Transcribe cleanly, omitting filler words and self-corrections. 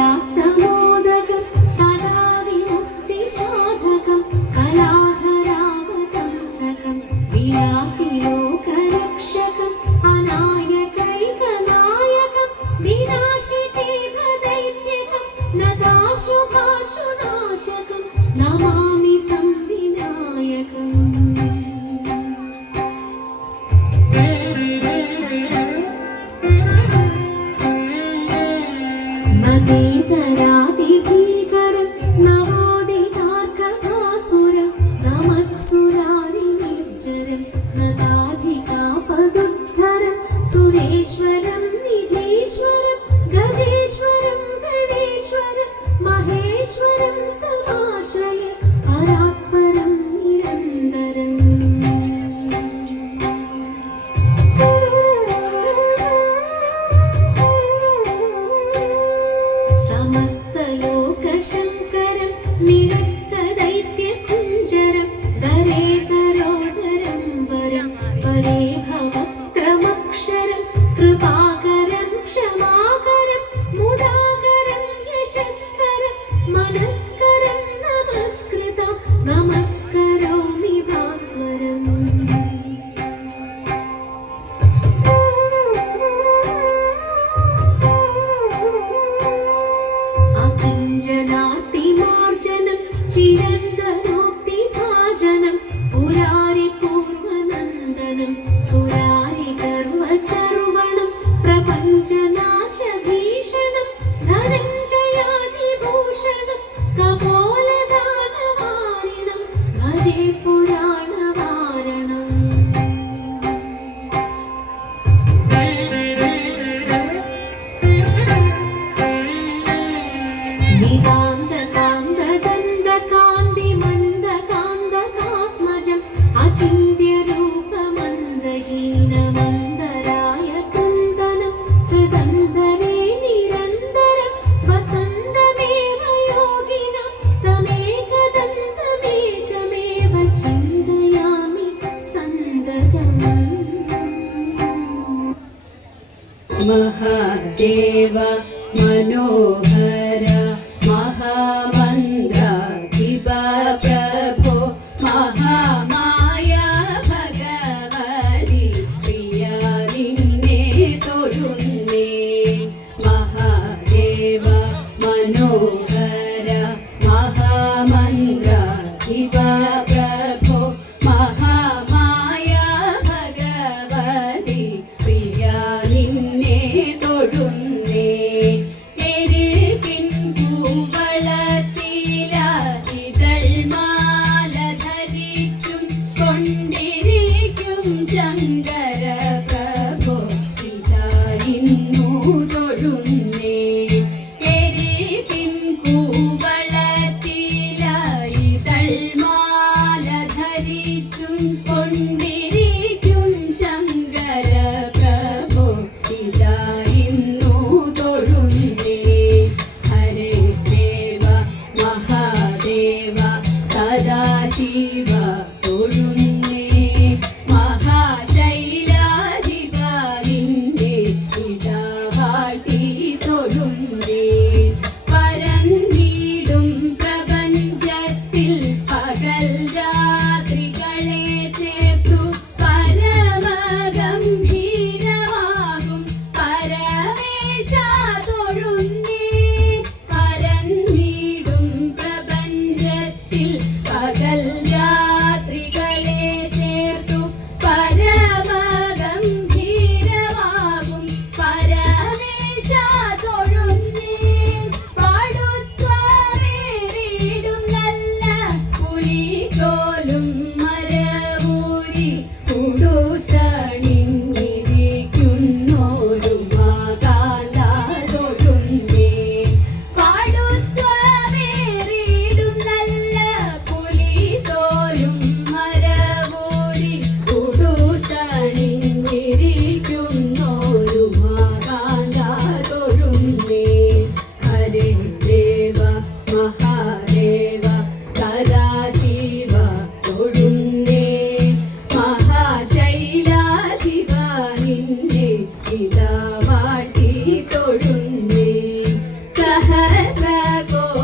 കലാത്തമോദകം സദാ വിമുക്തിസാധകം കലാധരാവതംസകം വിലാസിലോകരക്ഷകം അനായകൈകനായകം വിനാശിതേഭദൈത്യകം നദാശുഭാശുനാശകം നമാമി തം വിനായകം. നദീതരാതിഭീകരം നവോദിതാർക്കഭാസുരം നമക്സുരാരി നിർജ്ജരം നദാധികാപദുദ്ധരം സുരേശ്വരം നിധീശ്വരം ഗജേശ്വരം ഗണേശ്വരം മഹേശ്വരം തമാശ്രയ പരാത്പരം നിരന്തരം. സമസ്തലോകശങ്കരം നിരസ്തദൈത്യകുഞ്ജരം ദരേതരോദരം വരം പരേ ഭവക്രമക്ഷരം കൃപാകരം ക്ഷമാകരം മുദാകരം യശസ്കരം മനസ്കരം നമസ്കൃതം നമസ്കരോമി ഭാസ്വരം. അകിഞ്ചനാർത്തിമാർജനം ചിരന്തനോക്തിഭാജനം പുരാരി പൂർവനന്ദനം സുരാരി ഗർവചർവണം പ്രപഞ്ചനാശഭീഷണം ധനഞ്ജയാധിഭൂഷണം കപോലദാനവാരിണം ഭജേ പുരാണവാരണം. നിതാന്തകാന്തദന്തകാന്തിമന്ദകാന്തകാത്മജം അചിന്ത്യരൂപമന്ദഹീനമന്ദരായ കൃന്ദനം ഹൃദന്തരേ നിരന്തരം വസന്തമേവ യോഗിനം തമേകദന്തമേകമേവ ചിന്തയാമി സന്തതം. മഹാദേവ മനോഹര മഹാമന്ത്രാധിപ പ്രഭോ മഹാമായ ഭഗവതി പ്രിയ നിന്നെ തൊഴുന്നേ. മഹാദേവ മനോഹര മഹാമന്ത്രാധിപ പ്രഭോ മഹാമായ ഭഗവതി പ്രിയ നിന്നെ തൊഴുന്നേ. ഇതൾമാല ധരിച്ചും കൊണ്ടിരിക്കും ശങ്കര പ്രഭോ ഇതാ ഇന്നു തൊഴുന്നേ. എരിപിൻ കോടി